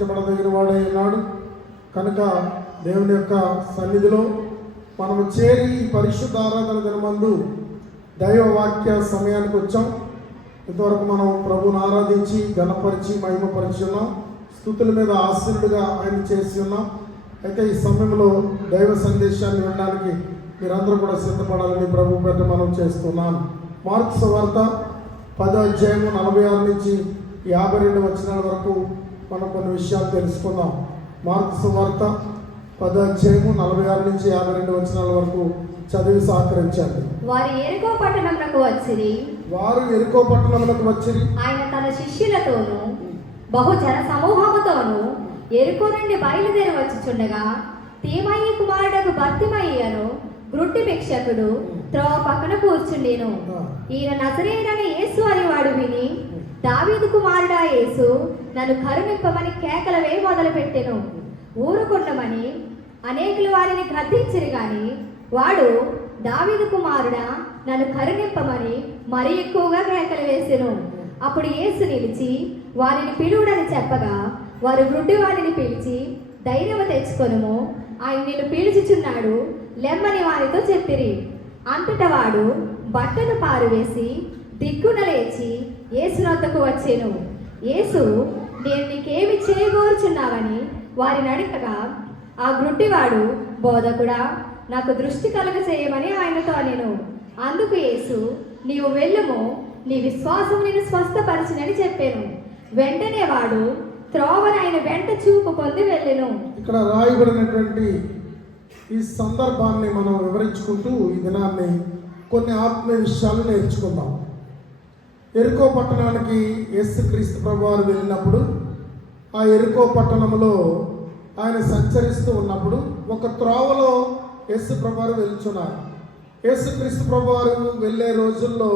చెప్పదగిన వాడై ఉన్నాడు కనుక దేవుని యొక్క సన్నిధిలో మనము చేరి ఈ పరిశుద్ధ ఆరాధన దినమందు దైవ వాక్య సమయానికి వచ్చాం. ఇంతవరకు మనం ప్రభువును ఆరాధించి ఘనపరిచి మహిమపరిచి ఉన్నాం. స్తుతుల మీద ఆశీనుడిగా ఆయన చేసి ఉన్నాం. అయితే ఈ సమయంలో దైవ సందేశాన్ని వినడానికి మీరందరూ కూడా సిద్ధపడాలని ప్రభు పేట మనం చేస్తున్నాను. మార్కు సువార్త 10వ అధ్యాయము 46 నుంచి 52 వచనాల వరకు మనం కొన్ని విషయాలు తెలుసుకుందాం. మార్కు సువార్త 10వ అధ్యాయము 46 నుంచి 52 వచనాల వరకు చదివి సహకరించండి. వారు ఎరికో పట్టణమునకు వచ్చిరి. ఆయన తన శిష్యులతోనూ బహుజన సమూహముతోనూ ఎరికో నుండి బయలుదేరి వచ్చుచుండగా తీమయి కుమారుడకు బర్తిమయ్యను గ్రుడ్డి భిక్షకుడు త్రోవ పక్కన కూర్చుండెను. ఈయన నజరేయుడైన యేసు అని వాడు విని, దావీదు కుమారుడా యేసు, నన్ను కరుణింపమని కేకలవే మొదలుపెట్టెను. ఊరుకుండమని అనేకులు వారిని గద్దించిరి గాని వాడు, దావీదు కుమారుడా, నన్ను కరుణింపమని మరి ఎక్కువగా కేకలు వేసెను. అప్పుడు యేసు నిలిచి వారిని పిలువుడని చెప్పగా వారు గ్రుడ్డి వారిని పిలిచి, ధైర్యము తెచ్చుకొనుము, ఆయన నిన్ను పిలుచుచున్నాడు, లెమ్మని వారితో చెప్పిరి. అంతటా వాడు బట్టను పారువేసి దిగ్గున లేచి యేసునొద్దకు వచ్చెను. యేసు, నేను నీకేమి చేయగోరుచున్నావని వారిని అడగగా ఆ గ్రుడ్డివాడు, బోధకుడా, నాకు దృష్టి కలుగ చేయమని ఆయనతో అనెను. అందుకు యేసు, నీవు వెళ్ళుము, నీ విశ్వాసం నేను స్వస్థపరచునని చెప్పాను. వెంటనే వాడు త్రోవను ఆయన వెంట చూపు పొంది వెళ్ళెను. ఇక్కడ రాయబడినటువంటి ఈ సందర్భాన్ని మనం వివరించుకుంటూ ఈ దినాన్ని కొన్ని ఆత్మీయ విషయాలు నేర్చుకుందాం. ఎరికో పట్టణానికి యేసుక్రీస్తు ప్రభువారు వెళ్ళినప్పుడు ఆ ఎరికో పట్టణంలో ఆయన సంచరిస్తూ ఉన్నప్పుడు ఒక త్రోవలో యేసు ప్రభువారు వెళ్తున్నారు. యేసుక్రీస్తు ప్రభువారు వెళ్ళే రోజుల్లో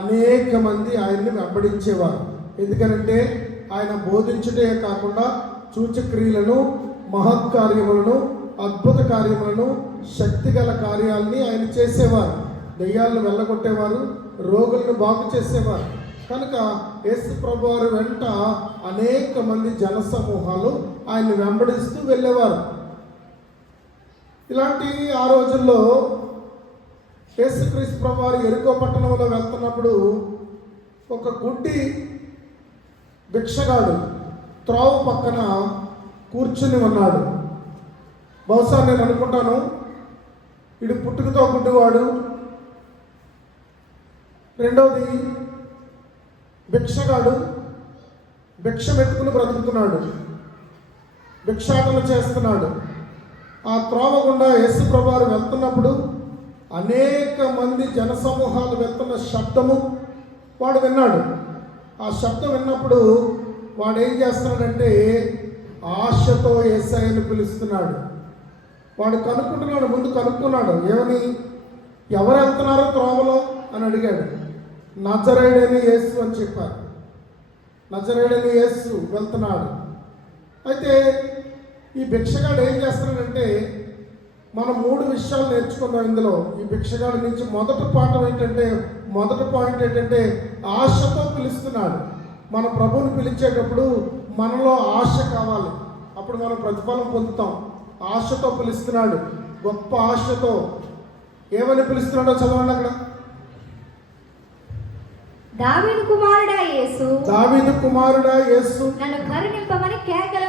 అనేక మంది ఆయన్ని వెంబడించేవారు. ఎందుకనంటే ఆయన బోధించుటే కాకుండా సూచక్రియలను, మహత్కార్యములను, అద్భుత కార్యములను, శక్తిగల కార్యాలని ఆయన చేసేవారు. దెయ్యాలను వెళ్ళగొట్టేవారు, రోగులను బాగు చేసేవారు. కనుక యేసు ప్రభువారు వెంట అనేక మంది జనసమూహాలు ఆయన్ని వెంబడిస్తూ వెళ్ళేవారు. ఇలాంటి ఆ రోజుల్లో యేసుక్రీస్తు ప్రభువారు ఎరికో పట్టణంలో వెళ్తున్నప్పుడు ఒక గుడ్డి భిక్షగాడు త్రోవ పక్కన కూర్చుని ఉన్నాడు. బహుశా నేను అనుకుంటాను, వీడు పుట్టుకతో గుడ్డివాడు, రెండవది భిక్షగాడు, భిక్షమెత్తుకుని బ్రతుకుతున్నాడు, భిక్షాటన చేస్తున్నాడు. ఆ త్రోవ గుండా యేసు ప్రభువారు వెళ్తున్నప్పుడు అనేక మంది జనసమూహాలు వెళ్తున్న శబ్దము వాడు విన్నాడు. ఆ శబ్దం విన్నప్పుడు వాడు ఏం చేస్తున్నాడంటే ఆశతో యేసయ్యను పిలుస్తున్నాడు. వాడు ముందు కనుక్కున్నాడు, ఏమని, ఎవరు వెళ్తున్నారో త్రోవలో అని అడిగాడు. నజరేయుడైన యేసు అని చెప్పారు. నజరేయుడైన యేసు వెళ్తున్నాడు. అయితే ఈ భిక్షగాడు ఏం చేస్తున్నాడంటే, మనం 3 విషయాలు నేర్చుకుందాం ఇందులో. ఈ భిక్షగాడి నుంచి మొదటి పాయింట్ ఏంటంటే ఆశతో పిలుస్తున్నాడు. మన ప్రభువుని పిలిచేటప్పుడు మనలో ఆశ కావాలి, అప్పుడు మనం ప్రతిఫలం పొందుతాం. ఆశతో పిలుస్తున్నాడు, గొప్ప ఆశతో. ఏమని పిలుస్తున్నాడో చదవండి అక్కడ. దావీదు కుమారుడా యేసు, నన్ను కరుణింపమని కేకలు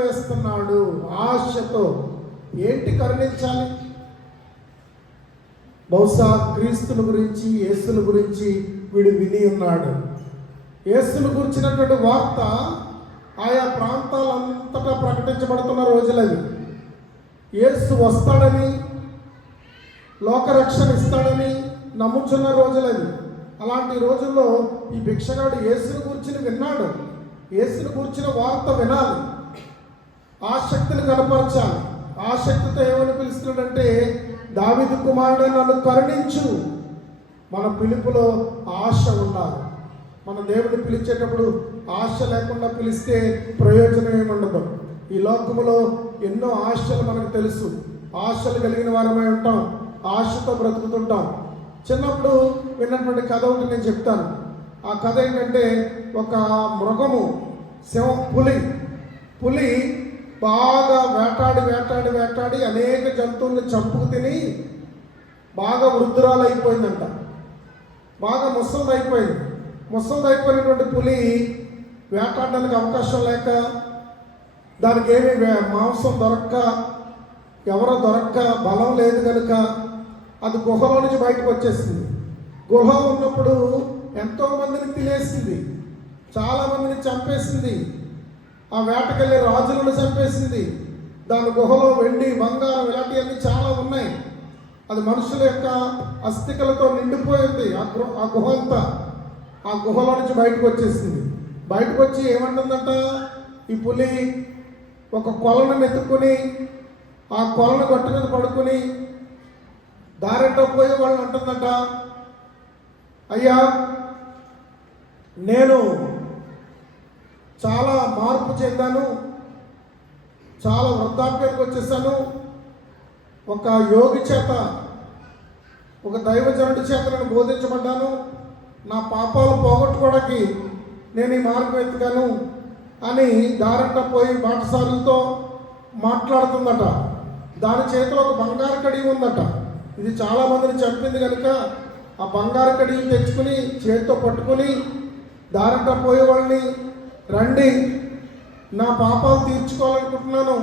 వేస్తున్నాడు ఆశతో. ఏంటి కరుణించాలి? బహుశా క్రీస్తుని గురించి, యేసుని గురించి వీడు విని ఉన్నాడు. యేసును గురించినటువంటి వార్త ఆయా ప్రాంతాలంతటా ప్రకటించబడుతున్న రోజులవి. యేసు వస్తాడని, లోకరక్షణ ఇస్తాడని నమ్ముచున్న రోజులవి. అలాంటి రోజుల్లో ఈ భిక్షగాడు యేసును గురించి విన్నాడు. యేసును గురించిన వార్త వినాలి, ఆసక్తిని కనపరచాలి. ఆసక్తితో ఏమని పిలుస్తున్నాడంటే, దావీదు కుమారుడు, నన్ను కరుణించు. మన పిలుపులో ఆశ ఉండాలి. మన దేవుడిని పిలిచేటప్పుడు ఆశ లేకుండా పిలిస్తే ప్రయోజనం ఏముండదు. ఈ లోకములో ఎన్నో ఆశలు మనకు తెలుసు. ఆశలు కలిగిన వారమై ఉంటాం, ఆశతో బ్రతుకుతుంటాం. చిన్నప్పుడు విన్నటువంటి కథ ఒకటి నేను చెప్తాను. ఆ కథ ఏంటంటే, ఒక మృగము సింహం, పులి బాగా వేటాడి అనేక జంతువుల్ని చంపుకు తిని బాగా వృద్ధురాలు అయిపోయిందంట. బాగా ముసలిదైపోయినటువంటి పులి వేటాడడానికి అవకాశం లేక, దానికి ఏమి మాంసం దొరక్క, ఎవరో దొరక్క, బలం లేదు కనుక అది గుహలో నుంచి బయటకు వచ్చేసింది. గుహ ఉన్నప్పుడు ఎంతోమందిని తినేసింది, చాలామందిని చంపేసింది. ఆ వేటకెళ్ళే రాజులను చంపేసింది. దాని గుహలో వెండి, బంగారం ఇలాంటివన్నీ చాలా ఉన్నాయి. అది మనుషుల యొక్క అస్థికలతో నిండిపోయింది ఆ గుహ అంతా. ఆ గుహలో నుంచి బయటకు వచ్చేసింది. బయటకు వచ్చి ఏమంటుందంట, ఈ పులి ఒక కొలను మెతుక్కుని ఆ కొలను గట్టు మీద పడుకుని దారెంటో పోయే వాళ్ళని అంటుందంట, అయ్యా నేను చాలా మార్పు చెందాను, చాలా వృద్ధాప్యానికి వచ్చేసాను. ఒక యోగి చేత, ఒక దైవజనుడి చేత నేను బోధించబడ్డాను. నా పాపాలు పోగొట్టుకోవడానికి నేను ఈ మార్గం ఎత్తుకాను అని దారంట పోయి బాటసారులతో మాట్లాడుతుందట. దాని చేతిలో ఒక బంగారు కడిగి ఉందట. ఇది చాలామందిని చెప్పింది కనుక ఆ బంగారు కడిగి తెచ్చుకుని చేతితో పట్టుకుని దారంట పోయే వాళ్ళని, రండి నా పాపాలు తీర్చుకోవాలనుకుంటున్నాను,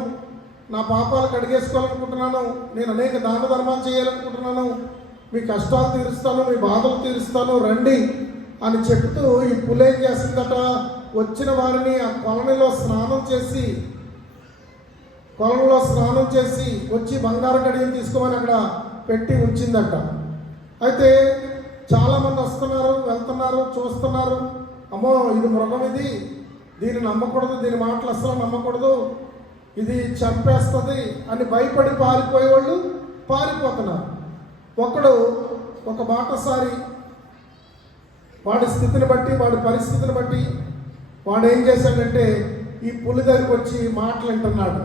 నా పాపాలు కడిగేసుకోవాలనుకుంటున్నాను, నేను అనేక దాన ధర్మాలు చేయాలనుకుంటున్నాను, మీ కష్టాలు తీరుస్తాను, మీ బాధలు తీరుస్తాను, రండి అని చెప్తూ ఈ పులి ఏం చేస్తుందట, వచ్చిన వారిని ఆ కొలనులో స్నానం చేసి వచ్చి బంగారు కడిగిని తీసుకోమని అక్కడ పెట్టి ఉంచిందట. అయితే చాలామంది వస్తున్నారు, వెళ్తున్నారు, చూస్తున్నారు. అమ్మో ఇది మృగం, దీన్ని నమ్మకూడదు, దీని మాటలు అసలు నమ్మకూడదు, ఇది చంపేస్తుంది అని భయపడి పారిపోయేవాళ్ళు పారిపోతున్నారు. ఒక బాటసారి వాడి స్థితిని బట్టి, వాడి పరిస్థితిని బట్టి వాడు ఏం చేశాడంటే ఈ పులి దగ్గరికి వచ్చి మాటలు వింటున్నాడు.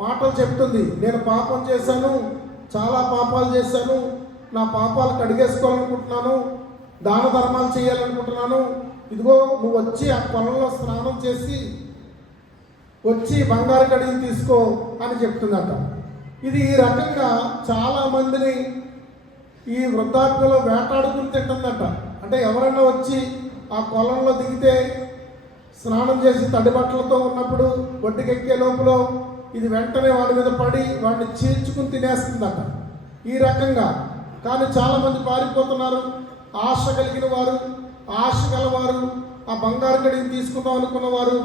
మాటలు చెప్తుంది, నేను పాపం చేశాను, చాలా పాపాలు చేశాను, నా పాపాలు కడిగేసుకోవాలనుకుంటున్నాను, దాన ధర్మాలు చేయాలనుకుంటున్నాను, ఇదిగో నువ్వు వచ్చి ఆ పొలంలో స్నానం చేసి వచ్చి బంగారు కడిగిని తీసుకో అని చెప్తుందట. ఇది ఈ రకంగా చాలామందిని ఈ వృద్ధాప్యలో వేటాడుకుని తింటుందట. అంటే ఎవరైనా వచ్చి ఆ పొలంలో దిగితే స్నానం చేసి తడి బట్టలతో ఉన్నప్పుడు ఒడ్డుకెక్కే లోపల ఇది వెంటనే వాడి మీద పడి వాడిని చీల్చుకుని తినేస్తుందట. ఈ రకంగా కానీ చాలామంది పారిపోతున్నారు. ఆశ కలిగిన వారు, ఆశ గలవారు, ఆ బంగారు కడిగిని తీసుకుందాం అనుకున్న వారు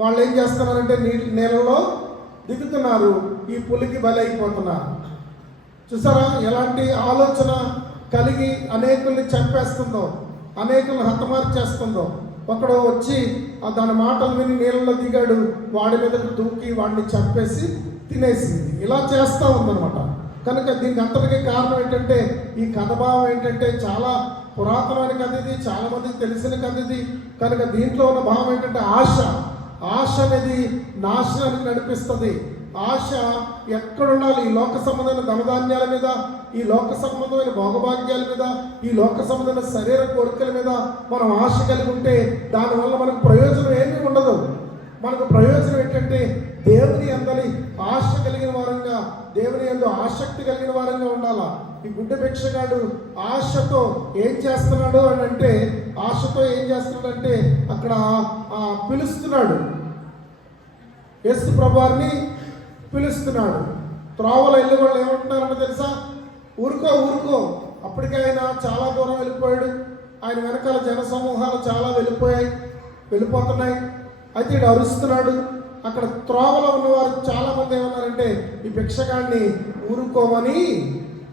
వాళ్ళు ఏం చేస్తున్నారంటే నీళ్ళలో దిగుతున్నారు, ఈ పులికి బలైపోతున్నారు. చూసారా ఎలాంటి ఆలోచన కలిగి అనేకుల్ని చంపేస్తుందో, అనేకుల్ని హతమార్చేస్తుందో. ఒకడు వచ్చి దాని మాటలు విని నీళ్ళలో దిగాడు, వాడి మీదకు దూకి వాడిని చంపేసి తినేసింది. ఇలా చేస్తూ ఉందన్నమాట. కనుక దీనికి అంతటికీ కారణం ఏంటంటే, ఈ కథభావం ఏంటంటే చాలా పురాతనమైన కథ ఇది, చాలామందికి తెలిసిన కథ ఇది. కనుక దీంట్లో ఉన్న భావం ఏంటంటే ఆశ అనేది నాశనానికి నడిపిస్తుంది. ఆశ ఎక్కడుండాలి? ఈ లోక సంబంధమైన ధనధాన్యాల మీద, ఈ లోక సంబంధమైన భోగభాగ్యాల మీద, ఈ లోక సంబంధమైన శరీర కోరికల మీద మనం ఆశ కలిగి ఉంటే దానివల్ల మనకు ప్రయోజనం ఏమీ ఉండదు. మనకు ప్రయోజనం ఏంటంటే దేవుని అందలి ఆశ కలిగిన వారంగా, దేవుని యందు ఆసక్తి కలిగిన వారంగా ఉండాలా. ఈ గుడ్డ భిక్షగాడు ఆశతో ఏం చేస్తున్నాడు అని అంటే, అక్కడ పిలుస్తున్నాడు, యేసు ప్రభువారిని పిలుస్తున్నాడు. త్రోవలో వెళ్ళి వాళ్ళు ఏమంటున్నారంటే తెలుసా, ఊరుకో. అప్పటికే ఆయన చాలా దూరం వెళ్ళిపోయాడు. ఆయన వెనకాల జన సమూహాలు చాలా వెళ్ళిపోతున్నాయి. అయితే ఇడు అరుస్తున్నాడు. అక్కడ త్రోవలో ఉన్నవారు చాలామంది ఏమన్నారంటే ఈ భిక్షగాడిని ఊరుకోమని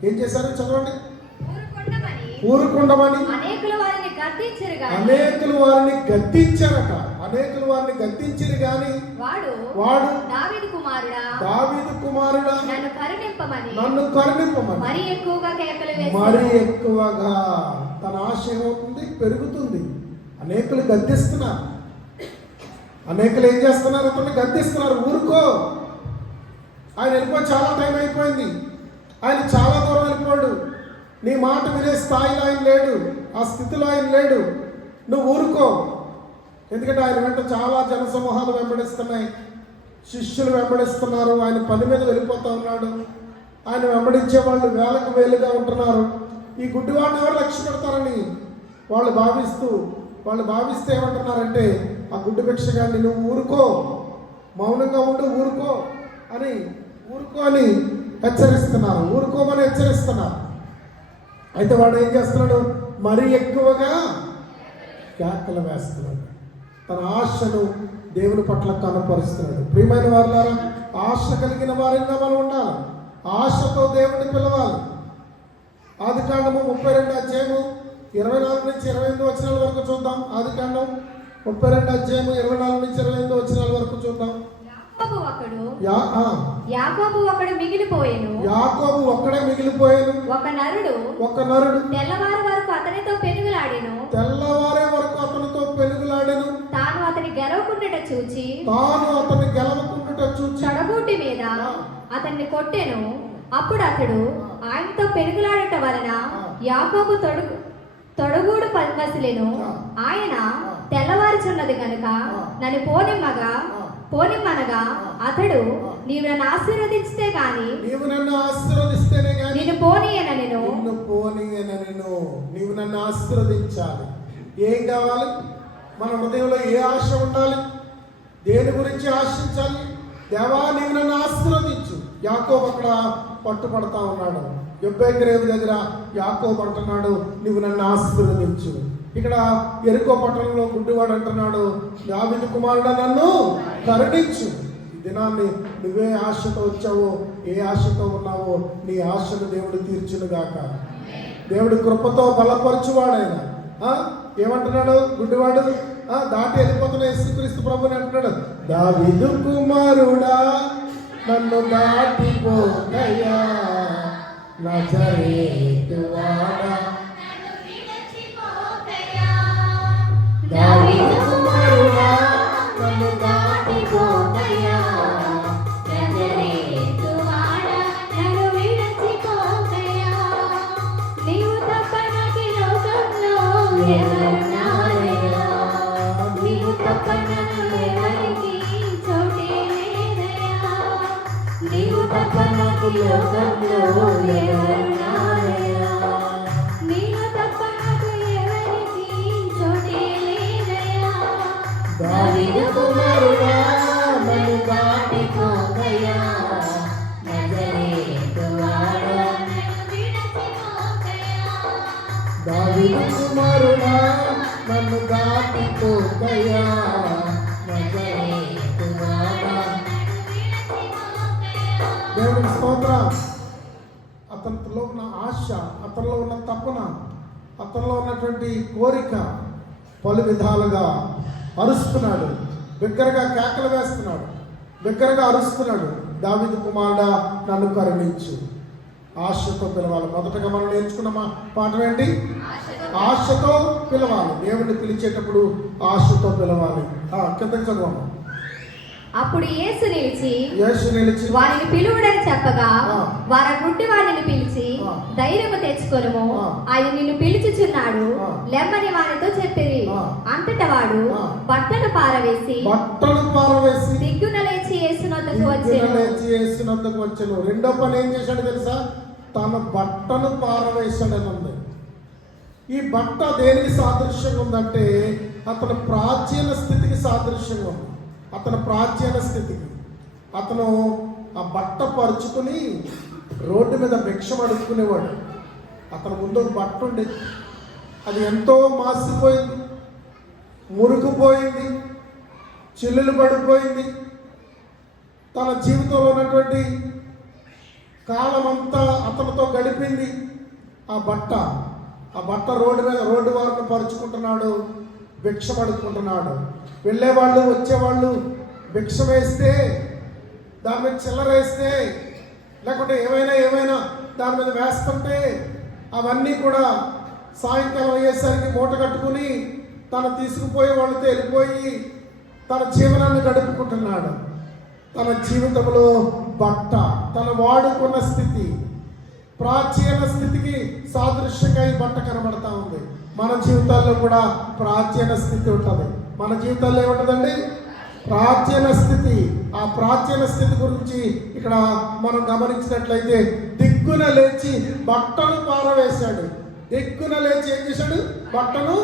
ఏం చేశారు చదవండి. ఊరుకుండమని అనేకులు వారిని గద్దించారట. అనేకులు వారిని గద్దించిరు గాని వాడు దావీదు కుమారుడా నన్ను కరుణింపమని మరి ఎక్కువగా తన ఆశ ఏమవుతుంది, పెరుగుతుంది. అనేకులు గద్దిస్తున్నారు. అనేకులు ఏం చేస్తున్నారు, అతన్ని గద్దిస్తున్నారు. ఊరుకో, ఆయన వెళ్ళిపోయి చాలా టైం అయిపోయింది, ఆయన చాలా దూరం వెళ్ళిపోయాడు, నీ మాట వినే స్థాయిలో ఆయన లేడు, ఆ స్థితిలో ఆయన లేడు, నువ్వు ఊరుకో. ఎందుకంటే ఆయన వెంట చాలా జనసమూహాలు వెంబడిస్తున్నాయి, శిష్యులు వెంబడిస్తున్నారు. ఆయన పని మీద వెళ్ళిపోతూ ఉన్నాడు. ఆయన వెంబడించే వాళ్ళు వేలకు వేలుగా ఉంటున్నారు. ఈ గుడ్డివాడిని ఎవరు లక్ష్య పెడతారని వాళ్ళు భావిస్తే ఏమంటున్నారంటే, ఆ గుడ్డి భిక్షగాడిని నువ్వు ఊరుకో, మౌనంగా ఉండు, ఊరుకో అని హెచ్చరిస్తున్నారు, ఊరుకోమని హెచ్చరిస్తున్నారు. అయితే వాడు ఏం చేస్తున్నాడు? మరీ ఎక్కువగా కేకలు వేస్తున్నాడు. తన ఆశను దేవుని పట్ల కనపరుస్తున్నాడు. ప్రియమైన వారులారా, ఆశ కలిగిన వారిగా మనం ఉండాలి. ఆశతో దేవుడిని పిలవాలి. ఆదికాండము 32 అధ్యాయము 24 నుంచి 28 వచనాల వరకు చూద్దాం. ఆదికాండం 32 అధ్యాయము 24 నుంచి 28 వచనాల వరకు చూద్దాం. యాకోబు ఒకడు మిగిలిపోయెను. యాకోబు ఒక్కడే మిగిలిపోయాను. ఒక నరుడు తెల్లవారు వరకు అతనితో పెనుగులాడెను. తాను అతని గెలవకుండుట చూచి తొడగూటి మీద అతన్ని కొట్టెను. అప్పుడు అతడు ఆయనతో పెనుగులాడట వలన యాకోబు తొడగూడు మసిలెను. ఆయన తెల్లవారుచున్నది గనుక నన్ను పోనిమ్మనగా అతడు నీవు నన్ను ఆశీర్వదిస్తే గాని నిన్ను పోనీయనెను. నీవు నన్ను ఆశీర్వదించాలి. ఏం కావాలి? మన హృదయంలో ఏ ఆశ ఉండాలి? దేని గురించి ఆశించాలి? దేవా నీవు నన్ను ఆశీర్వదించు. యాకోబు అక్కడ పట్టుపడతా ఉన్నాడు. యొబ్బేగ్రేవు దగ్గర యాకోబు అంటున్నాడు, నీవు నన్ను ఆశీర్వదించు. ఇక్కడ ఎరుకో పట్టణంలో గుడ్డివాడు అంటున్నాడు, దావీదు కుమారుడా నన్ను కరుణించు. ఈ దినాన్ని నువ్వే ఆశతో వచ్చావో, ఏ ఆశతో ఉన్నావో నీ ఆశను దేవుడు తీర్చునుగాక. దేవుడు కృపతో బలపరచువాడైనా ఏమంటున్నాడు? గుడ్డివాడు దాటి వెళ్ళిపోతున్న యేసుక్రీస్తు ప్రభుని అంటున్నాడు, దావీదు కుమారుడా నన్ను దాటిపోకయ్యా, నజరేతువాడా దావీదు కుమారుడా నన్ను దాటిపోకయ్యా, నజరేతువాడా నన్ను విడిచిపోకయ్యా. నీవు తప్ప నాకు ఈ లోకంలో ఎవరున్నారయ్యా, నీవు తప్ప నాకు ఎవరికి చోటే లేదయ్యా, నీవు తప్ప నాకు ఈ లోకంలో ఎవరున్నారయ్యా, నీవు తప్ప నాకు ఎవరికి చోటే లేదయ్యా. దావీదు కుమారుడా నన్ను దాటిపోకయ్యా, నజరేతువాడా నన్ను విడిచిపోకయ్యా. దావీదు కుమారుడా నన్ను దాటిపోకయ్యా, నజరేతువాడా నన్ను విడిచిపోకయ్యా. దేవుని స్తోత్రం. అతనిలో ఉన్న ఆశ, అతనిలో ఉన్న తపన, అతనిలో ఉన్నటువంటి కోరిక పలు విధాలుగా అరుస్తున్నాడు. బిగ్గరగా కేకలు వేస్తున్నాడు, బిగ్గరగా అరుస్తున్నాడు, దావీదు కుమారుడా నన్ను కరుణించు. ఆశతో పిలవాలి. మొదటగా మనం నేర్చుకున్న పాఠం ఏంటి? ఆశతో పిలవాలి. దేవుడిని పిలిచేటప్పుడు ఆశతో పిలవాలి. కిందకి చదవము. అప్పుడు యేసు నిలిచి వారిని పిలువుడని చెప్పగా వారి గుడ్డి వారిని పిలిచి ధైర్యము తెచ్చుకొనుము, ఆయన నిన్ను పిలుచుచున్నాడు లెమ్మని వారితో చెప్పిరి. అంతటా వాడు బట్టలు పారవేసి దిగ్గున లేచి యేసునొద్దకు వచ్చెను. రెండో పని ఏం చేశాడు తెలుసా? తన బట్టను పారవేశాడని ఉంది. ఈ బట్ట దేనికి సాదృశ్యంగా ఉందంటే అతని ప్రాచీన స్థితికి సాదృశ్యంగా ఉంది. అతని ప్రాచీన స్థితికి అతను ఆ బట్ట పరుచుకుని రోడ్డు మీద భిక్షం అడుక్కునేవాడు. అతని ముందు ఒక బట్ట ఉండేది, అది ఎంతో మాసిపోయింది, మురుగుపోయింది, చిల్లులు పడిపోయింది. తన జీవితంలో ఉన్నటువంటి కాలమంతా అతనితో గడిపింది ఆ బట్ట. రోడ్డు మీద రోడ్డు వారిని పరుచుకుంటున్నాడు, భిక్ష పడుకుంటున్నాడు. వెళ్ళేవాళ్ళు వచ్చేవాళ్ళు భిక్ష వేస్తే దాని మీద చిల్లర వేస్తే లేకుంటే ఏమైనా దాని మీద వేస్తుంటే అవన్నీ కూడా సాయంకాలం అయ్యేసరికి మూట కట్టుకుని తను తీసుకుపోయే వాళ్ళతో వెళ్ళిపోయి తన జీవనాన్ని గడుపుకుంటున్నాడు. తన జీవితంలో బట్ట, తన వాడుకున్న స్థితి, ప్రాచీన స్థితికి సాదృశ్యంగా ఈ బట్ట కనబడతా ఉంది. మన జీవితాల్లో కూడా ప్రాచీన స్థితి ఉంటుంది. మన జీవితాల్లో ఏముంటుందండి? ప్రాచీన స్థితి. ఆ ప్రాచీన స్థితి గురించి ఇక్కడ మనం గమనించినట్లయితే, దిగ్గున లేచి బట్టను పారవేశాడు. దిగ్గున లేచి ఏం చేశాడు? బట్టను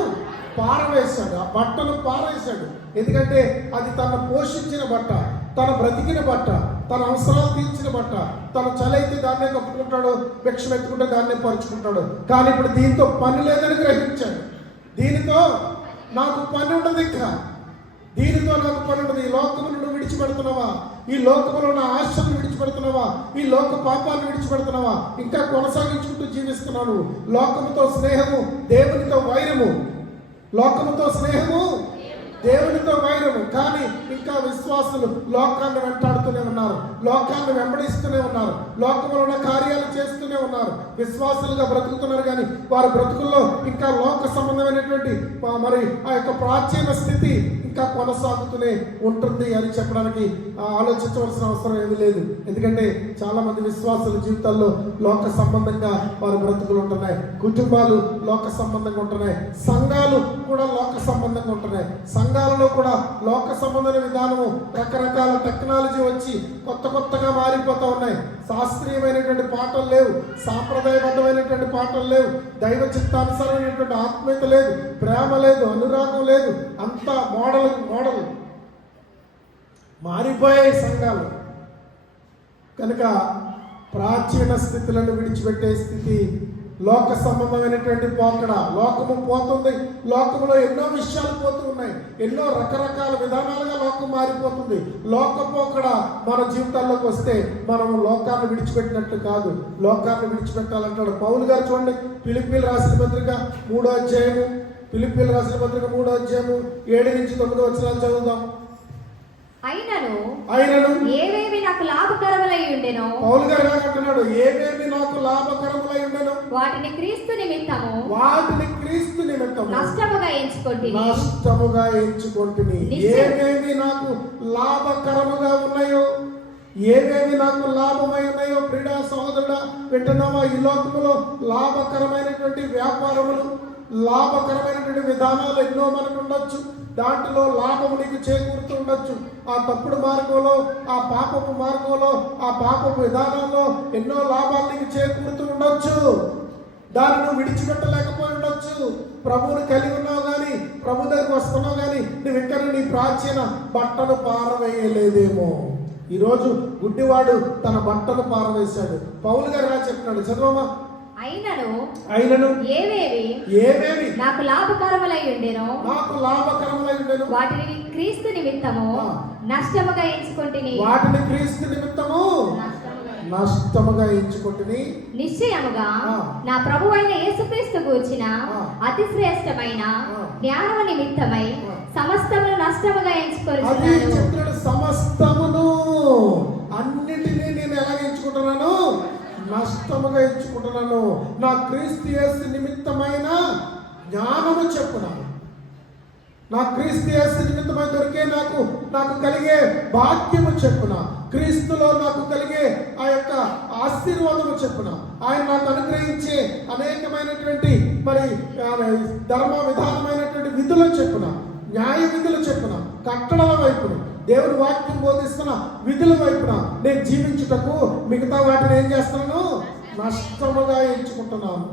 పారవేశాడు. ఆ బట్టను పారవేశాడు. ఎందుకంటే అది తను పోషించిన బట్ట, తన బ్రతికిన బట్ట, తన అవసరాలు తీర్చిన బట్ట. తను చలైతే దాన్నే కప్పుకుంటాడు, భిక్షం ఎత్తుకుంటే దాన్నే పరుచుకుంటాడు. కానీ ఇప్పుడు దీంతో పని లేదని గ్రహించాడు. దీనితో నాకు పని ఉండదు, ఇంకా దీనితో నాకు పని ఉండదు. ఈ లోకమును నువ్వు విడిచిపెడుతున్నావా? ఈ లోకములో ఉన్న ఆశను విడిచిపెడుతున్నావా? ఈ లోక పాపాలను విడిచిపెడుతున్నావా? ఇంకా కొనసాగించుకుంటూ జీవిస్తున్నాను. లోకముతో స్నేహము, దేవునితో వైరము. లోకముతో స్నేహము, దేవునితో వైరము. కానీ ఇంకా విశ్వాసులు లోకాన్ని వెంటాడుతూనే ఉన్నారు, లోకాన్ని వెంబడిస్తూనే ఉన్నారు, లోకంలో ఉన్న కార్యాలు చేస్తూనే ఉన్నారు, విశ్వాసులుగా బ్రతుకుతున్నారు. కానీ వారి బ్రతుకుల్లో ఇంకా లోక సంబంధమైనటువంటి మరి ఆ యొక్క ప్రాచీన స్థితి ఇంకా కొనసాగుతూనే ఉంటుంది అని చెప్పడానికి ఆలోచించవలసిన అవసరం ఏమీ లేదు. ఎందుకంటే చాలా మంది విశ్వాసుల జీవితాల్లో లోక సంబంధంగా వారి బ్రతుకులు ఉంటున్నాయి. కుటుంబాలు లోక సంబంధంగా ఉంటున్నాయి. సంఘాలు కూడా లోక సంబంధంగా ఉంటున్నాయి. సంఘాలలో కూడా లోక సంబంధమైన విధానము, రకరకాల టెక్నాలజీ వచ్చి కొత్తగా మారిపోతూ ఉన్నాయి. శాస్త్రీయమైనటువంటి పాటలు లేవు, సాంప్రదాయబద్ధమైనటువంటి పాటలు లేవు, దైవ చిత్తానుసారమైనటువంటి ఆత్మీయత లేదు, ప్రేమ లేదు, అనురాగం లేదు. అంతా మోడల్ మారిపోయాయి సంఘాలు. కనుక ప్రాచీన స్థితులను విడిచిపెట్టే స్థితి, లోక సంబంధమైనటువంటి పోకడ. లోకము పోతుంది, లోకములో ఎన్నో విషయాలు పోతూ ఉన్నాయి, ఎన్నో రకరకాల విధానాలుగా లోకం మారిపోతుంది. లోక పోకడ మన జీవితాల్లోకి వస్తే మనము లోకాన్ని విడిచిపెట్టినట్టు కాదు, లోకాన్ని విడిచిపెట్టాలంటాడు పౌలు గారు. చూడండి, ఫిలిప్పీయులకు రాసిన పత్రిక 3వ అధ్యాయము, ఫిలిప్పీయులకు రాసిన పత్రిక 3వ అధ్యాయము 7 నుంచి 9 వచనాలు చదువుదాం. అయినను ఏవేవి నాకు లాభకరములై ఉండెనో, పౌలు గారు ఏమంటున్నాడు? ఏవేవి నాకు లాభకరములై ఉండెనో వాటిని క్రీస్తు నిమిత్తము నష్టముగా ఎంచుకొంటిని. ఏవేవి నాకు లాభకరముగా ఉన్నాయో, ఏవేవి నాకు లాభమై ఉన్నాయో, ప్రియుడా సహోదరుడా వింటున్నావా? ఈ లోకములో లాభకరమైనటువంటి వ్యాపారములు, లాభకరమైనటువంటి విధానాలు ఎన్నో మనకు ఉండొచ్చు. దాంట్లో లాభము నీకు చేకూరుతూ ఉండొచ్చు. ఆ తప్పుడు మార్గంలో, ఆ పాపపు మార్గంలో, ఆ పాపపు విధానంలో ఎన్నో లాభాలు నీకు చేకూరుతూ ఉండొచ్చు. దాన్ని నువ్వు విడిచిపెట్టలేకపోయి ఉండొచ్చు. ప్రభువుని కలిగి ఉన్నావు కానీ, ప్రభు దగ్గరికి వస్తున్నావు కానీ, నువ్వు ఇంకా నీ ప్రాచీన బట్టను పారవేయలేదేమో. ఈరోజు గుడ్డివాడు తన బట్టను పారవేశాడు. పౌలు గారు ఎలా చెప్తున్నాడు? చదవమా. అయినను ఏవేవి నాకు లాభకరములై ఉండెనో వాటిని క్రీస్తు నిమిత్తము నష్టముగా ఎంచుకొంటిని. నిశ్చయముగా నా ప్రభువైన యేసుక్రీస్తు గూర్చిన అతి శ్రేష్టమైన జ్ఞానము నిమిత్తమై సమస్తమును నష్టముగా ఎంచుకొనుచున్నాను. సమస్తమును, అన్నిటినీ నేను ఎలా ఎంచుకుంటున్నాను? నష్టముగా ఎంచుకుంటున్నాను. నా క్రీస్తు యేసు నిమిత్తమైన జ్ఞానము చెప్పున, నా క్రీస్తు యేసు నిమిత్తమై దొరికే నాకు కలిగే భాగ్యము చెప్పున, క్రీస్తులో నాకు కలిగే ఆ యొక్క ఆశీర్వాదము చెప్పున, ఆయన నాకు అనుగ్రహించే అనేకమైనటువంటి మరి ధర్మ విధానమైనటువంటి విధులు చెప్పున, న్యాయ విధులు చెప్పున, కట్టడల వైపున, దేవుని వాక్యం బోధిస్తున్న విధుల వైపున నేను జీవించుటకు మిగతా వాటిని ఏం చేస్తున్నాను? నష్టముగా ఎంచుకుంటున్నాను,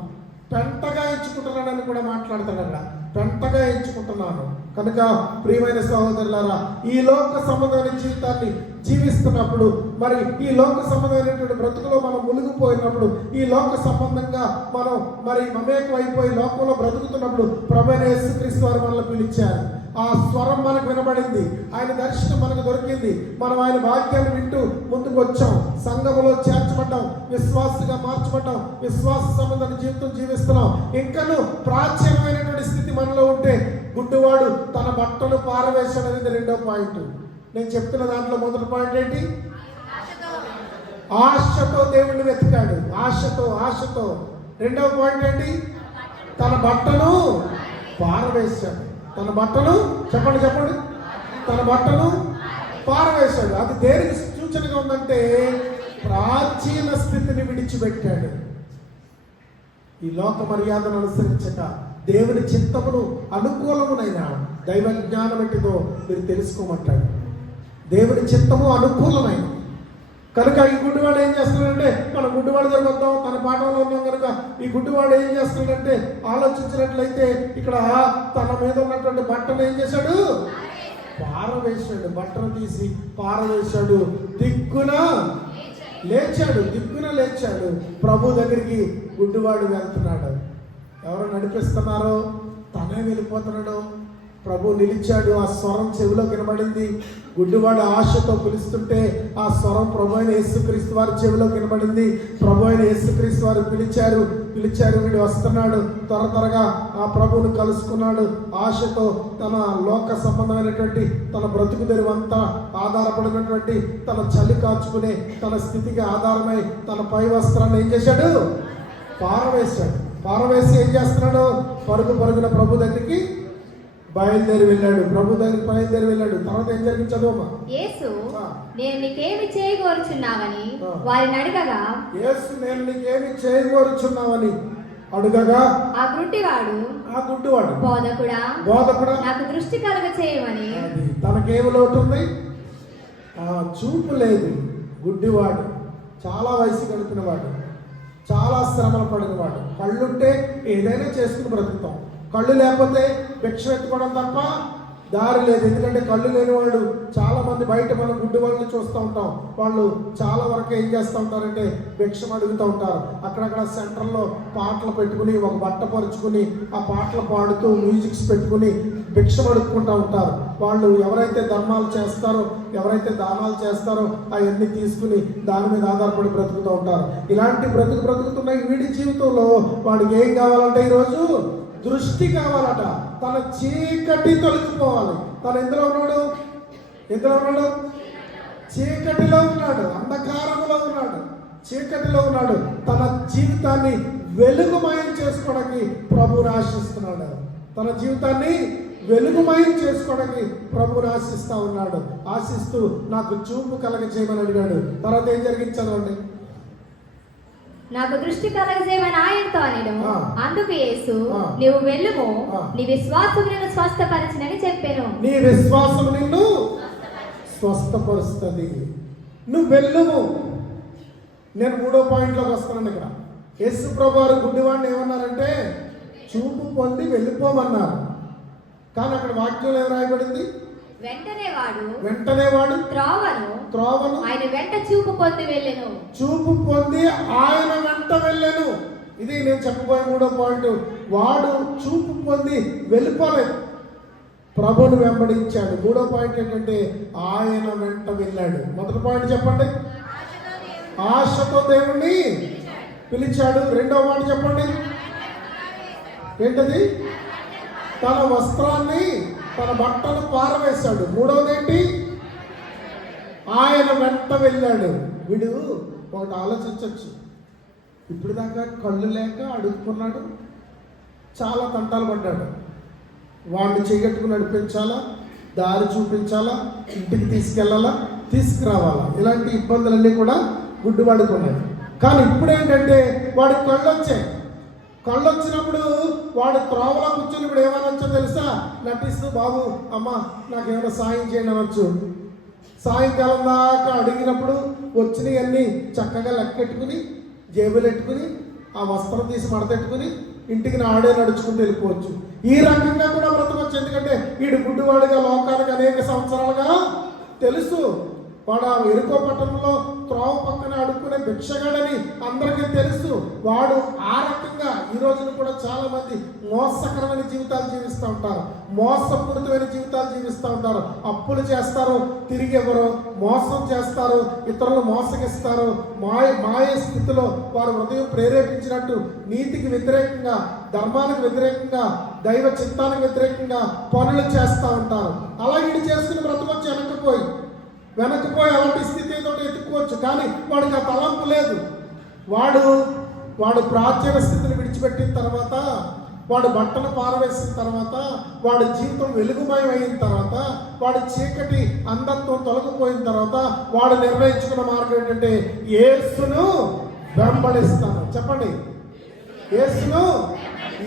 పెంటగా ఎంచుకుంటున్నానని కూడా మాట్లాడతాడు అక్కడ. పెంటగా ఎంచుకుంటున్నాను. కనుక ప్రియమైన సహోదరులారా, ఈ లోక సంబంధమైన జీవితాన్ని జీవిస్తున్నప్పుడు, మరి ఈ లోక సంబంధమైనటువంటి బ్రతుకులో మనం మునిగిపోయినప్పుడు, ఈ లోక సంబంధంగా మనం మరి మమేకం అయిపోయి లోకంలో బ్రతుకుతున్నప్పుడు ప్రభువైన యేసుక్రీస్తు వారు మనల్ని పిలిచారు. ఆ స్వరం మనకు వినబడింది, ఆయన దర్శనం మనకు దొరికింది, మనం ఆయన వాక్యాన్ని వింటూ ముందుకు వచ్చాం, సంఘములో చేర్చబడ్డాం, విశ్వాసగా మార్చబడ్డాం, విశ్వాస సంబంధమైన జీవితం జీవిస్తున్నాం. ఇంకను ప్రాచీనమైనటువంటి స్థితి మనలో ఉంటే గుడ్డివాడు తన బట్టలు పారవేశాడు అనేది 2వ పాయింట్. నేను చెప్తున్న దాంట్లో మొదటి పాయింట్ ఏంటి? ఆశతో దేవుణ్ణి వెతికాడు. ఆశతో 2వ పాయింట్ ఏంటి? తన బట్టను పారవేశాడు. తన బట్టను చెప్పండి తన బట్టను పారవేశాడు. అది దేనికి సూచనగా ఉందంటే ప్రాచీన స్థితిని విడిచిపెట్టాడు. ఈ లోక మర్యాదను అనుసరించక దేవుని చిత్తమును అనుకూలమునైన దైవ జ్ఞానం ఎట్టిదో మీరు తెలుసుకోమంటాడు. దేవుని చిత్తము అనుకూలమైన కనుక ఈ గుడ్డివాడు ఏం చేస్తున్నాడంటే, మన గుడ్డివాడు జరుగుతాం తన పాఠంలో ఉన్నాం కనుక ఈ గుడ్డివాడు ఏం చేస్తున్నాడంటే ఆలోచించినట్లయితే ఇక్కడ తన మీద ఉన్నటువంటి బట్టను ఏం చేశాడు, పారవేశాడు. బట్టను తీసి పారవేశాడు. దిక్కున లేచాడు. ప్రభు దగ్గరికి గుడ్డివాడు వెళ్తున్నాడు. ఎవరు నడిపిస్తున్నారో తనే వెళ్ళిపోతున్నాడు. ప్రభు నిలిచాడు. ఆ స్వరం చెవిలో వినబడింది. గుడ్డివాడు ఆశతో పిలుస్తుంటే ఆ స్వరం ప్రభు అయిన యేసుక్రీస్తు వారి చెవిలో వినబడింది. ప్రభు అయిన యేసుక్రీస్తు వారు పిలిచారు. వీడు వస్తున్నాడు. త్వరగా ఆ ప్రభువును కలుసుకున్నాడు. ఆశతో తన లోక సంబంధమైనటువంటి తన బ్రతుకు తెరువంతా ఆధారపడినటువంటి తన చలి కాచుకునే తన స్థితికి ఆధారమై తన పై వస్త్రాన్ని ఏం చేశాడు, పారవేసి ఏం చేస్తున్నాడు, పరుగున ప్రభు దగ్గరికి బయలుదేరి వెళ్ళాడు. తర్వాత ఏం జరిగింది చదువమ్మా. యేసు నేను నీకేమి చేయగోరుచున్నావని వారిని అడగగా, యేసు నేను నీకేమి చేయగోరుచున్నావని అడగగా ఆ గుడ్డివాడు బోధకుడా నాకు దృష్టి కలుగ చేయమని. తనకేమి లోటు ఉంది, చూపు లేదు. గుడ్డివాడు చాలా వయసు గడిపినవాడు, చాలా శ్రమలు పడినవాడు. కళ్ళుంటే ఏదైనా చేసుకుని బ్రతుకుతాం, కళ్ళు లేకపోతే భిక్ష ఎత్తుకోవడం తప్ప దారి లేదు. ఎందుకంటే కళ్ళు లేని వాళ్ళు చాలా మంది బయట మనం గుడ్డి వాళ్ళని చూస్తూ ఉంటాం. వాళ్ళు చాలా వరకు ఏం చేస్తూ ఉంటారంటే భిక్షం అడుగుతూ ఉంటారు. అక్కడక్కడ సెంటర్లో పాటలు పెట్టుకుని ఒక బట్ట పరుచుకుని ఆ పాటలు పాడుతూ మ్యూజిక్స్ పెట్టుకుని భిక్షం అడుక్కుంటూ ఉంటారు. వాళ్ళు ఎవరైతే ధర్మాలు చేస్తారో, ఎవరైతే దానాలు చేస్తారో అవన్నీ తీసుకుని దాని మీద ఆధారపడి బ్రతుకుతూ ఉంటారు. ఇలాంటి బ్రతుకుతున్న వీడి జీవితంలో వాడికి ఏం కావాలంటే ఈరోజు దృష్టి కావాలట. తన చీకటి తొలగిపోవాలి. తను ఎందులో ఉన్నాడు, చీకటిలో ఉన్నాడు, అంధకారంలో ఉన్నాడు, చీకటిలో ఉన్నాడు. తన జీవితాన్ని వెలుగుమయం చేసుకోవడానికి ప్రభువుని ఆశిస్తున్నాడు. తన జీవితాన్ని వెలుగుమయం చేసుకోవడానికి ప్రభువుని ఆశిస్తూ ఉన్నాడు. ఆశిస్తూ నాకు చూపు కలగ చేయమని అడిగాడు. తర్వాత ఏం జరిగింది చదవండి. నాకు దృష్టి కలగజేయమని ఆయనతో అనెను. అందుకు యేసు నీవు వెళ్ళుము, నీ విశ్వాసము నిన్ను స్వస్థపరచునని చెప్పెను. నీ విశ్వాసము నిన్ను స్వస్థపరుస్తుంది. నువ్వు వెళ్ళుము. నేను 3వ పాయింట్లోకి వస్తున్నాను. ఇక్కడ యేసు ప్రభు వారు గుడ్డివాడిని ఏమన్నారంటే చూపు పొంది వెళ్ళిపోమన్నారు. కానీ అక్కడ వాక్యంలో ఏం రాయబడింది, వెంటనే వాడు త్రోవను ఆయన వెంట చూపు పొంది ఆయన వెంట వెళ్ళెను. ఇది నేను చెప్పబోయే 3వ పాయింట్. వాడు చూపు పొంది వెళ్ళిపోలేదు, ప్రభువును వెంబడించాడు. 3వ పాయింట్ ఏంటంటే ఆయన వెంట వెళ్ళాడు. మొదటి పాయింట్ చెప్పండి, ఆశతో దేవుణ్ణి పిలిచాడు. 2వ మాట చెప్పండి ఏంటది, తన వస్త్రాన్ని తన బట్టను పారవేశాడు. 3వది ఏంటి, ఆయన వెంట వెళ్ళాడు. వీడు ఒకటి ఆలోచించవచ్చు, ఇప్పుడు దాకా కళ్ళు లేక అడుగుకున్నాడు, చాలా తంటాలు పడ్డాడు. వాడిని చేయగట్టుకుని నడిపించాలా, దారి చూపించాలా, ఇంటికి తీసుకెళ్ళాలా, తీసుకురావాలా, ఇలాంటి ఇబ్బందులన్నీ కూడా గుడ్డివాడికి ఉన్నాయి. కానీ ఇప్పుడు ఏంటంటే వాడికి కళ్ళు వచ్చినప్పుడు వాడు త్రోవలో కూర్చొని ఇప్పుడు ఏమనొచ్చో తెలుసా, నటిస్తూ బాబు అమ్మ నాకేమైనా సాయం చేయండి అనొచ్చు. సాయంకాలం దాకా అడిగినప్పుడు వచ్చినవన్నీ చక్కగా లెక్కెట్టుకుని జేబులు పెట్టుకుని ఆ వస్త్రం తీసి మడతెట్టుకుని ఇంటికి ఆడే నడుచుకుంటూ వెళ్ళిపోవచ్చు. ఈ రకంగా కూడా బ్రతకొచ్చు. ఎందుకంటే వీడు గుడ్డివాడిగా లోకానికి అనేక సంవత్సరాలుగా తెలుసు. వాడు ఆ ఎరుకో పట్టణంలో త్రోవ పక్కన అడుక్కునే భిక్షగాడని అందరికీ తెలుసు. వాడు ఆ రకంగా ఈ రోజున కూడా చాలా మంది మోసకరమైన జీవితాలు జీవిస్తూ ఉంటారు, మోసపూరితమైన జీవితాలు జీవిస్తూ ఉంటారు. అప్పులు చేస్తారు, తిరిగి ఎవరు మోసం చేస్తారు, ఇతరులు మోసగిస్తారు. మాయ స్థితిలో వారు హృదయం ప్రేరేపించినట్టు నీతికి వ్యతిరేకంగా, ధర్మానికి వ్యతిరేకంగా, దైవ చిత్తానికి వ్యతిరేకంగా పనులు చేస్తూ ఉంటారు. అలా ఇది చేసుకుని బ్రతకొచ్చి వెనక్కిపోయి అలాంటి స్థితితో ఎత్తుకోవచ్చు. కానీ వాడికి ఆ తలంపు లేదు. వాడు ప్రాచీన స్థితిని విడిచిపెట్టిన తర్వాత, వాడు బట్టలు పారవేసిన తర్వాత, వాడి జీవితం వెలుగుమయం అయిన తర్వాత, వాడి చీకటి అంధత్వం తొలగిపోయిన తర్వాత వాడు నిర్ణయించుకున్న మార్గం ఏంటంటే యేసును వెంబడిస్తాను. చెప్పండి, యేసును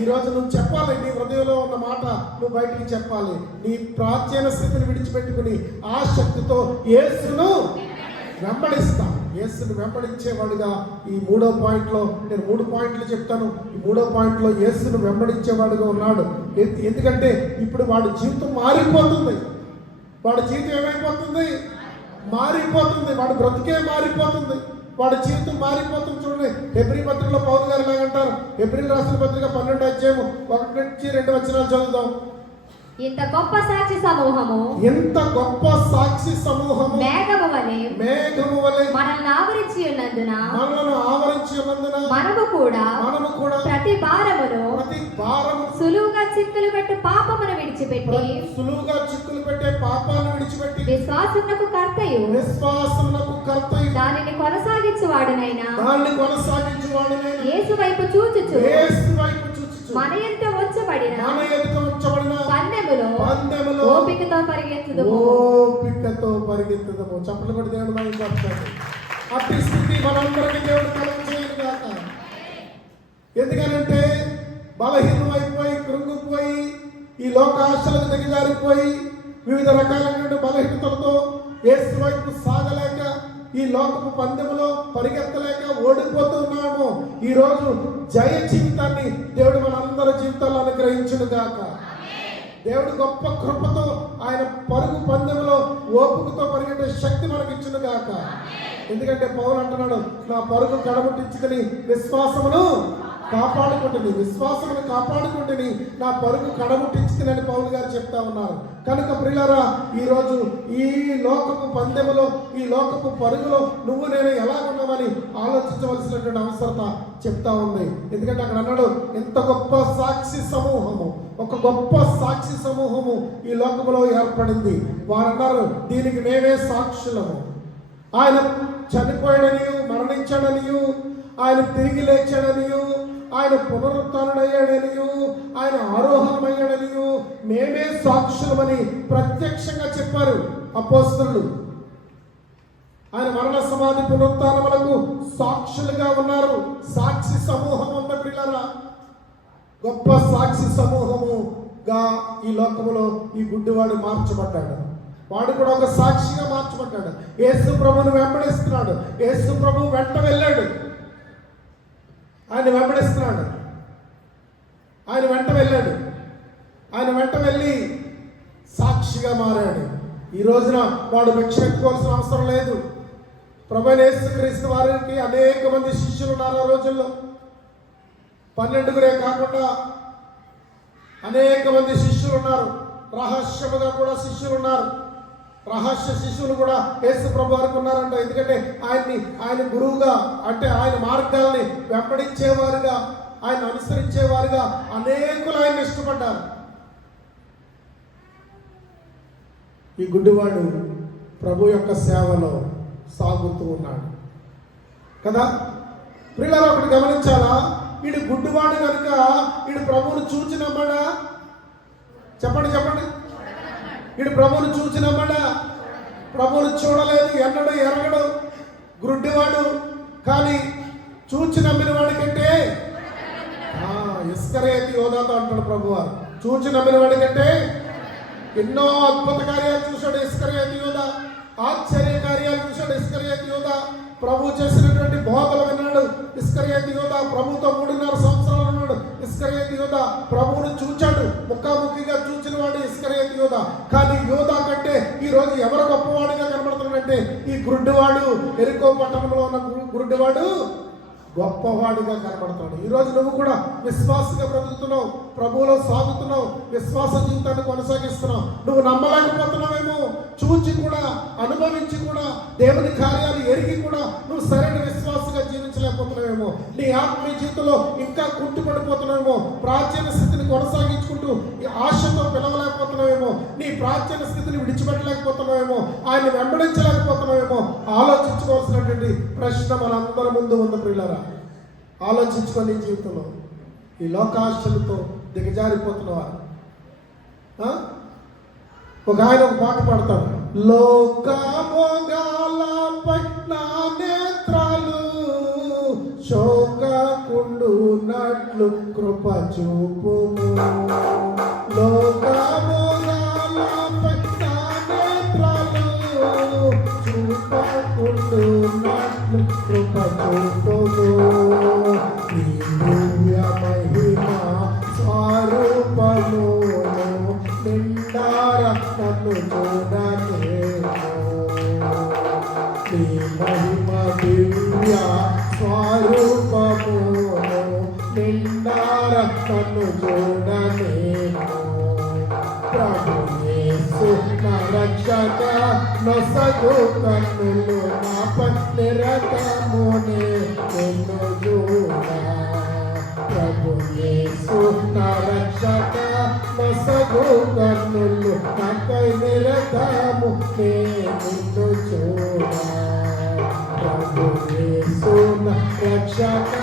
ఈరోజు నువ్వు చెప్పాలి, నీ హృదయంలో ఉన్న మాట నువ్వు బయటికి చెప్పాలి. నీ ప్రాచీన స్థితిని విడిచిపెట్టుకుని ఆ శక్తితో యేసును వెంబడిస్తా. యేసును వెంబడించేవాడుగా ఈ 3వ పాయింట్లో, నేను 3 పాయింట్లు చెప్తాను. ఈ 3వ పాయింట్లో యేసును వెంబడించేవాడుగా ఉన్నాడు. ఎందుకంటే ఇప్పుడు వాడి జీవితం మారిపోతుంది. వాడి జీవితం ఏమైపోతుంది? మారిపోతుంది. వాడి బ్రతికే మారిపోతుంది. వాడి జీవితం మారిపోతుంది. చూడండి, హెబ్రీ పత్రికలో పౌలు గారు ఇలాగంటారు. హెబ్రీ రాసిన పత్రిక 12వ అధ్యాయము 1 నుంచి 2 వచనాలు చదువుదాం. ఇంత గొప్ప సాక్షి సమూహము, ఎంత గొప్ప సాక్షి సమూహము మేఘము వలె మనల్ని ఆవరించి ఉన్నందున మనము కూడా ప్రతి భారమును సులువుగా చిక్కులు పెట్టే పాపమును విడిచిపెట్టి విశ్వాసమునకు కర్తయు దానిని కొనసాగించువాడునైనా యేసు వైపు చూచుచు మన ఎదుట ఉంచబడిన పందెములో ఓపికతో పరిగెత్తుదము. చప్పట్లు కొట్టి దేవుడు మనకి చెప్తాడు. అట్టి స్థితి మనందరికీ దేవుడు కలుగజేయును గాక. ఎందుకనంటే బలహీనమైపోయి, కృంగిపోయి, ఈ లోకాశలకు దిగజారిపోయి, వివిధ రకాలైన బలహీనతలతో యేసు వైపు సాగలేక, ఈ లోకపు పందెములో పరిగెత్తలేక ఓడిపోతున్నాము. ఈరోజు జయ జీవితాన్ని దేవుడు మనందరి జీవితాల్లో అనుగ్రహించును గాక. దేవుడు గొప్ప కృపతో ఆయన పరుగు పందెములో ఓపికతో పరిగెట్టే శక్తి మనకి ఇచ్చును గాక. ఎందుకంటే పౌలు అంటున్నాడు, నా పరుగు కడముట్టించుకుని విశ్వాసమును కాపాడుకుంటుని నా పరుగు కడముట్టించుకుని పౌలు గారు చెప్తా ఉన్నారు. కనుక ప్రియులారా, ఈరోజు ఈ లోకపు పందెములో, ఈ లోకపు పరుగులో నువ్వు నేను ఎలా ఉన్నామని ఆలోచించవలసినటువంటి అవసరత చెప్తా ఉంది. ఎందుకంటే అక్కడ అన్నాడు, ఎంత గొప్ప సాక్షి సమూహము, ఒక గొప్ప సాక్షి సమూహము ఈ లోకములో ఏర్పడింది. వారన్నారు, దీనికి మేమే సాక్షులము. ఆయన చనిపోయాడనియు, మరణించాడనియు, ఆయన తిరిగి లేచాడనియు, ఆయన పునరుత్థానుడయ్యాడనియు, ఆయన ఆరోహణమయ్యాడనియు మేమే సాక్షులమని ప్రత్యక్షంగా చెప్పారు అపోస్తలులు. ఆయన మరణ సమాధి పునరుత్థానములకు సాక్షులుగా ఉన్నారు. సాక్షి సమూహం ఉన్న పిల్లరా, గొప్ప సాక్షి సమూహముగా ఈ లోకములో ఈ గుడ్డివాడు మార్చబడ్డాడు. వాడు కూడా ఒక సాక్షిగా మార్చబడ్డాడు. యేసు ప్రభువును వెంబడిస్తున్నాడు. యేసు ప్రభువు వెంట వెళ్ళాడు. ఆయన వెంబడిస్తున్నాడు. ఆయన వెంట వెళ్ళి సాక్షిగా మారాడు. ఈ రోజున వాడు భిక్ష ఎత్తుకోవాల్సిన అవసరం లేదు. ప్రభువైన యేసుక్రీస్తు వారికి అనేక మంది శిష్యులు ఉన్నారు. ఆ రోజుల్లో 12 కాకుండా అనేక మంది శిష్యులు ఉన్నారు. రహస్యముగా కూడా శిష్యులు ఉన్నారు. రహస్య శిష్యులు కూడా యేసు ప్రభు వారికి ఉన్నారంట. ఎందుకంటే ఆయన గురువుగా, అంటే ఆయన మార్గాల్ని వెంబడించేవారుగా, ఆయన అనుసరించేవారుగా అనేకులు ఆయన ఇష్టపడ్డారు. ఈ గుడ్డివాడు ప్రభు యొక్క సేవలో సాగుతూ ఉన్నాడు కదా. ప్రియులారా, ఒకటి గమనించాలా, వీడు గుడ్డివాడు కనుక వీడు ప్రభువును చూచి నమ్మాడా? చెప్పండి. వీడు ప్రభువును చూచి నమ్మాడా? ప్రభువును చూడలేదు, ఎన్నడూ ఎరగడు. గుడ్డివాడు కానీ చూచి నమ్మిన వాడి కంటే ఇస్కరియోతు యోధాతో అంటాడు ప్రభువారు. చూచి నమ్మిన వాడి కంటే ఎన్నో అద్భుత కార్యాలు చూశాడు ఇస్కరియోతు యోధా. ఆశ్చర్య కార్యాలు చూశాడు ఇస్కరియోతు యోధా. ప్రభు చేసినటువంటి బోధలు విన్నాడు ఇస్కరియోతు యోధా. ప్రభుతో 3.5 సంవత్సరాలు ఉన్నాడు ఇస్కరియోతు యోధా. ప్రభువును చూచాడు, ముఖాముఖిగా చూచిన వాడు ఇస్కరియోతు యోధా. కానీ యోధా కంటే ఈ రోజు ఎవరు గొప్పవాడిగా కనబడుతున్నాడంటే ఈ గుడ్డివాడు, ఎరికో పట్టణంలో ఉన్న గుడ్డివాడు గొప్పవాడిగా కనబడతాడు. ఈరోజు నువ్వు కూడా విశ్వాసంగా బ్రతుకుతున్నావు, ప్రభువులో సాగుతున్నావు, విశ్వాస జీవితాన్ని కొనసాగిస్తున్నావు. నువ్వు నమ్మలేకపోతున్నావేమో, చూచి కూడా, అనుభవించి కూడా, దేవుని కార్యాలు ఎరిగి కూడా నువ్వు సరైన విశ్వాసంగా జీవించలేకపోతున్నావేమో. నీ ఆత్మీయ జీవితంలో ఇంకా కుంటుపడిపోతున్నావేమో. ప్రాచీన స్థితిని కొనసాగించుకుంటూ ఆశతో పిలవలేకపోతున్నావేమో. నీ ప్రాచీన స్థితిని విడిచిపెట్టలేకపోతున్నావేమో. ఆయన వెంబడించలేకపోతున్నావేమో. ఆలోచించుకోవాల్సినటువంటి ప్రశ్న మనందరి ముందు ఉంది ప్రియులారా. ఆలోచించుకొని జీవితంలో ఈ లోకాశలతో దిగజారిపోతున్నవారు. ఒక ఆయన ఒక పాట పాడతాడు, లోకమోగాలపై నా నేత్రాలు శోకకుండునట్లు కృప చూపుము. లోకములపై నా నేత్రాలు చూపకుండునట్లు కృప చూపుము. నీ దివ్య మహిమ స్వరూపమును నిండార నన్ను చూడలేము. నీ మహిమ దివ్య స్వరూపమును నిండార నన్ను చూడలేము. ప్రభు యేసు నా రక్షక నొసగు కన్నులు నాపై నిరతమునే నిన్ను చూడా. ప్రభు యేసు నా రక్షక నొసగు కన్నులు నాపై నిరతము నిన్ను చూడా. ప్రభు యేసు నా రక్షక.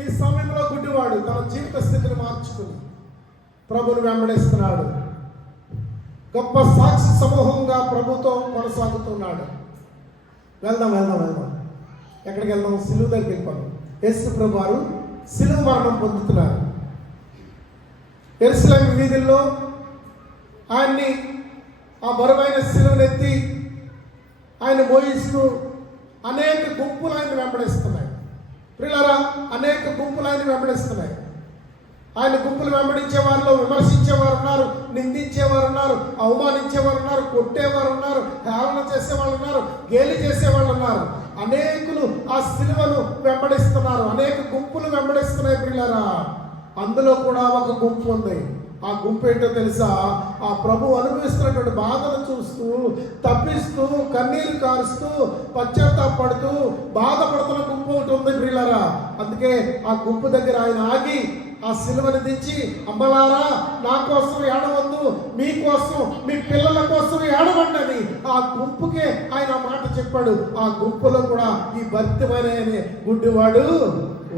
ఈ సమయంలో గుడ్డివాడు తన జీవిత స్థితిని మార్చుకుని ప్రభుని వెంబడిస్తున్నాడు. గొప్ప సాక్షి సమూహంగా ప్రభుతో కొనసాగుతున్నాడు. వెళ్దాం. ఎక్కడికి వెళ్దాం? సిలువ దగ్గరికి వెళ్ళిపోదాం. యేసు ప్రభు వారు సిలువ మరణం పొందుతున్నారు. యెరూషలేము వీధుల్లో ఆయన్ని ఆ బరువైన సిలువనెత్తి ఆయన మోయిస్తూ అనేక గుంపులు ఆయన వెంబడిస్తున్నాయి. ప్రియులారా, అనేక గుంపులు ఆయన వెంబడిస్తున్నాయి. ఆయన గుంపులు వెంబడించే వారిలో విమర్శించేవారు ఉన్నారు, నిందించేవారు ఉన్నారు, అవమానించేవారు ఉన్నారు, కొట్టేవారు ఉన్నారు, హేళన చేసేవాళ్ళు ఉన్నారు, గేలి చేసేవాళ్ళు ఉన్నారు. అనేకులు ఆ సిలువను వెంబడిస్తున్నారు. అనేక గుంపులు వెంబడిస్తున్నాయి. ప్రియులారా, అందులో కూడా ఒక గుంపు ఉంది. ఆ గుంపు ఏంటో తెలుసా? ఆ ప్రభు అనుభవిస్తున్నటువంటి బాధను చూస్తూ, తప్పిస్తూ, కన్నీరు కారుస్తూ, పశ్చాత్తాపడుతూ బాధపడుతున్న గుంపు ఒకటి ఉంది ప్రియులారా. అందుకే ఆ గుంపు దగ్గర ఆయన ఆగి ఆ సిలువను దించి, అమ్మలారా నా కోసం ఏడవద్దు, మీకోసం మీ పిల్లల కోసం ఏడవండి అని ఆ గుంపుకే ఆయన ఆ మాట చెప్పాడు. ఆ గుంపులో కూడా ఈ భర్తమనే గుడ్డివాడు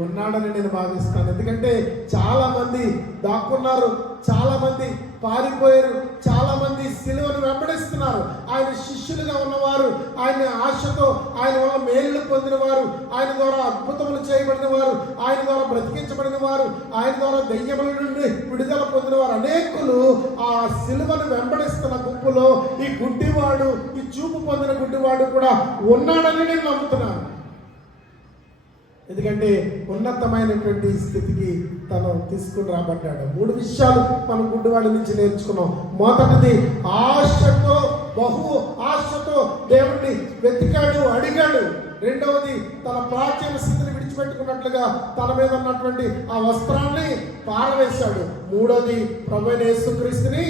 ఉన్నాడని నేను భావిస్తాను. ఎందుకంటే చాలా మంది దాక్కున్నారు, చాలా మంది పారిపోయారు, చాలా మంది సిలువను వెంబడిస్తున్నారు. ఆయన శిష్యులుగా ఉన్నవారు, ఆయన ఆశతో ఆయన వల్ల మేలులు పొందిన వారు, ఆయన ద్వారా అద్భుతములు చేయబడిన వారు, ఆయన ద్వారా బ్రతికించబడిన వారు, ఆయన ద్వారా దెయ్యముల నుండి విడుదల పొందిన వారు అనేకులు ఆ సిలువను వెంబడిస్తున్న గుంపులో ఈ గుడ్డివాడు, ఈ చూపు పొందిన గుడ్డివాడు కూడా ఉన్నాడని నేను నమ్ముతున్నాను. ఎందుకంటే ఉన్నతమైనటువంటి స్థితికి తను తీసుకుని రాబడ్డాడు. 3 విషయాలు మనం గుడ్డివాడి నుంచి నేర్చుకున్నాం. మొదటిది, ఆశతో, బహు ఆశతో దేవుణ్ణి వెతికాడు, అడిగాడు. రెండవది, తన ప్రాచీన స్థితిని విడిచిపెట్టుకున్నట్లుగా తన మీద ఉన్నటువంటి ఆ వస్త్రాన్ని పారవేశాడు. మూడోది, ప్రభువైన యేసుక్రీస్తుని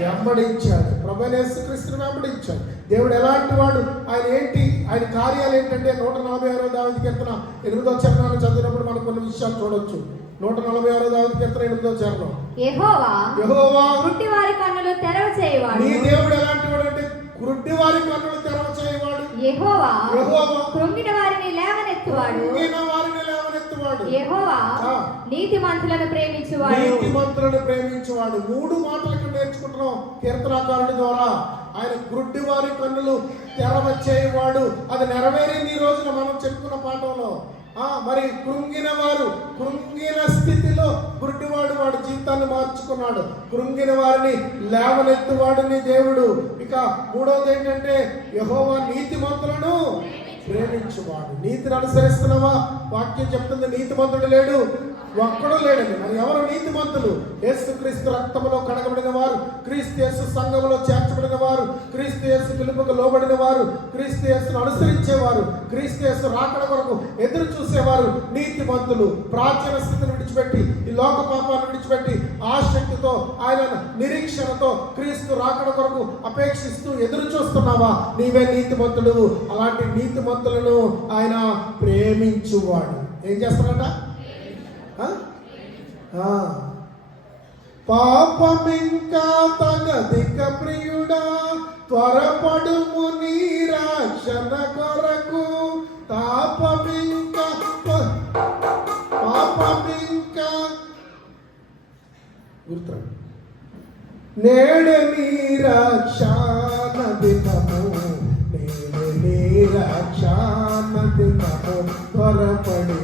వెంబడించాడు. ప్రభువైన యేసుక్రీస్తుని వెంబడించాడు. దేవుడు ఎలాంటి వాడు, ఆయన ఏంటి, ఆయన కార్యాలు ఏంటంటే 146వ దావీదు కీర్తన 8వ చరణాన్ని చదివినప్పుడు మనం కొన్ని విషయాలు చూడొచ్చు. 146వ దావీదు కీర్తన 8వ చరణం. యెహోవా గుడ్డివారి కన్నులు తెరవ చేయవాడు. నీ దేవుడు ఎలాంటి వాడు అంటే గుడ్డివారి కన్నులు తెరవ చేయవాడు. యెహోవా కృంగిన వారిని లేవనెత్తువాడు. యెహోవా నీతిమంతులను ప్రేమించువాడు. 3 మాటలు ఇక్కడ నేర్చుకుంటున్నాం కీర్తనాకారుడి ద్వారా. ఆయన గుడ్డివారి కన్నులు తెరవ చేయవాడు. అది నెరవేరింది ఈ రోజున మనం చెప్పుకున్న పాఠంలో. మరి కృంగిన స్థితిలో గుడ్డివాడు వాడి జీవితాన్ని మార్చుకున్నాడు. కృంగిన వారిని లేవనెత్తువాడిని దేవుడు. ఇక మూడవది ఏంటంటే, యెహోవా నీతిమంతులను ప్రేమించువాడు. నీతిని అనుసరిస్తున్నావా? వాక్యం చెప్తుంది నీతిమంతుడు లేడు, ఒక్కడు లేడని. మరి ఎవరు నీతిమంతులు? యేసుక్రీస్తు రక్తములో కడగబడిన వారు, క్రీస్తు యేసు సంఘములో చేర్చబడిన వారు, క్రీస్తు యేసు పిలుపుకు లోబడిన వారు, క్రీస్తు యేసును అనుసరించేవారు, క్రీస్తు యేసు రాకడ కొరకు ఎదురు చూసేవారు నీతిమంతులు. ప్రాచీన స్థితిని విడిచిపెట్టి, ఈ లోక పాపాన్ని విడిచిపెట్టి, ఆసక్తితో, ఆయన నిరీక్షణతో క్రీస్తు రాకడ కొరకు అపేక్షిస్తూ ఎదురు చూస్తున్నావా? నీవే నీతిమంతుడు. అలాంటి నీతిమంతులను ఆయన ప్రేమించువాడు. ఏం చేస్తాడంట? పాపమింకా తగదిక ప్రియుడా, త్వరపడుము నీ రక్షణ కొరకు. పాపమింకా గుర్తు నేడు నీ రక్షణ దినము, నేడు నీ రక్షణ దినము, త్వరపడి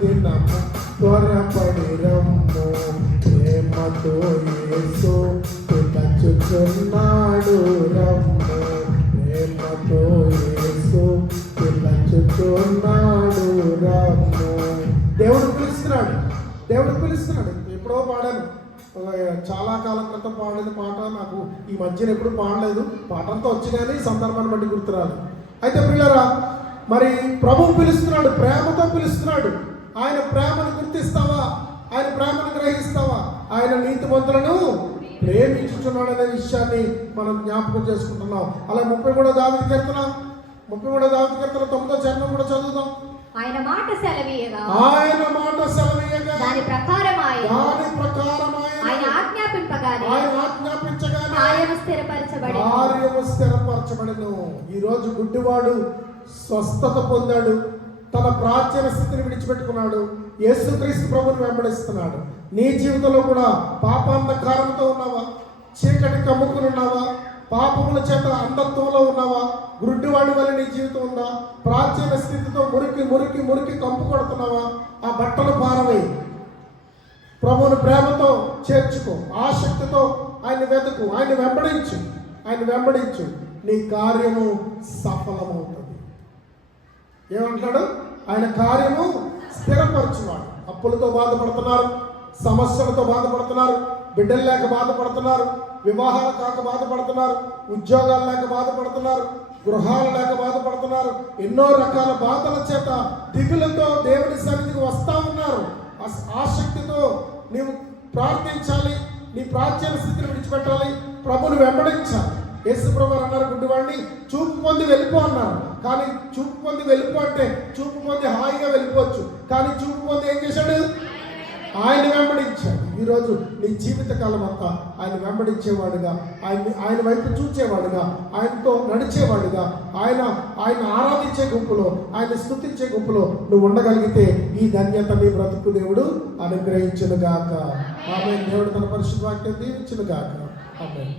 దినము త్వరపడి రమ్ము, ప్రేమతో యేసు పిలుచుచున్నాడు రమ్ము, ప్రేమతో యేసు పిలుచుచున్నాడు రమ్ము. దేవుడు పిలుస్తున్నాడు, దేవుడు పిలుస్తున్నాడు. ఎప్పుడో పాడాను, చాలా కాలం క్రితం పాడిన పాట నాకు ఈ మధ్యన ఎప్పుడు పాడలేదు, పాటంతా వచ్చి కానీ సందర్భాన్ని బట్టి గుర్తురాదు. అయితే పిల్లరా, మరి ప్రభువు పిలుస్తున్నాడు, ప్రేమతో పిలుస్తున్నాడు. ఆయన ప్రేమను గుర్తిస్తావా? ఆయన ప్రేమను గ్రహిస్తావా? ఆయన నీతిమంతులను ప్రేమించుచున్నాడు అనే విషయాన్ని మనం జ్ఞాపకం చేసుకుంటున్నాం. అలా 33వ దావీదు కీర్తన 9వ చరణం కూడా చదువుదాం. ఆయన మాట సెలవీయగా, ఆయన మాట సెలవీయగా, దాని ప్రకారం ఆయన ఆజ్ఞాపించగానే కార్యము స్థిరపరచబడెను. ఈరోజు గుడ్డివాడు స్వస్థత పొందాడు, తన ప్రాచీన స్థితిని విడిచిపెట్టుకున్నాడు, యేసుక్రీస్తు ప్రభువుని వెంబడిస్తున్నాడు. నీ జీవితంలో కూడా పాపాంధకారంతో ఉన్నావా? చీకటి కమ్ముకుని ఉన్నావా? పాపముల చేత అంధత్వంలో ఉన్నావా? గుడ్డివాడి వల్ల నీ జీవితం ఉందా? ప్రాచీన స్థితితో మురికి మురికి మురికి కంపు కొడుతున్నావా? ఆ బట్టలు పారవేయి, ప్రభువుని ప్రేమతో చేర్చుకో, ఆసక్తితో ఆయన వెతుకు, ఆయన వెంబడించు, నీ కార్యము సఫలమవుతుంది. ఏమంటాడు? ఆయన కార్యము స్థిరపరచువాడు. అప్పులతో బాధపడుతున్నారు, సమస్యలతో బాధపడుతున్నారు, బిడ్డలు లేక బాధపడుతున్నారు, వివాహాలు కాక బాధపడుతున్నారు, ఉద్యోగాలు లేక బాధపడుతున్నారు, గృహాలు లేక బాధపడుతున్నారు, ఎన్నో రకాల బాధల చేత దిగులతో దేవుని సన్నిధికి వస్తా ఉన్నారు. ఆసక్తితో నీవు ప్రార్థించాలి, నీ ప్రాచీన స్థితిని విడిచిపెట్టాలి, ప్రభుని వెంబడించాలి. యేసు ప్రభువు అన్నారు, గుడ్డివాడిని చూపు పొంది వెళ్ళిపో అన్నారు. కానీ చూపు పొంది వెళ్ళిపో అంటే చూపు పొంది హాయిగా వెళ్ళిపోవచ్చు, కానీ చూపు పొంది ఏం చేశాడు? ఆయన వెంబడించాడు. ఈరోజు నీ జీవితకాలం అంతా ఆయన వెంబడించేవాడుగా, ఆయన వైపు చూచేవాడుగా, ఆయనతో నడిచేవాడుగా, ఆయన ఆరాధించే గుంపులో, ఆయన స్తుతించే గుంపులో నువ్వు ఉండగలిగితే ఈ ధన్యత నీ బ్రతుకు దేవుడు అనుగ్రహించును గాక. ఆమేన్. దేవుడు తన పరిశుద్ధ వాక్యం దీవించును గాక. ఆమేన్.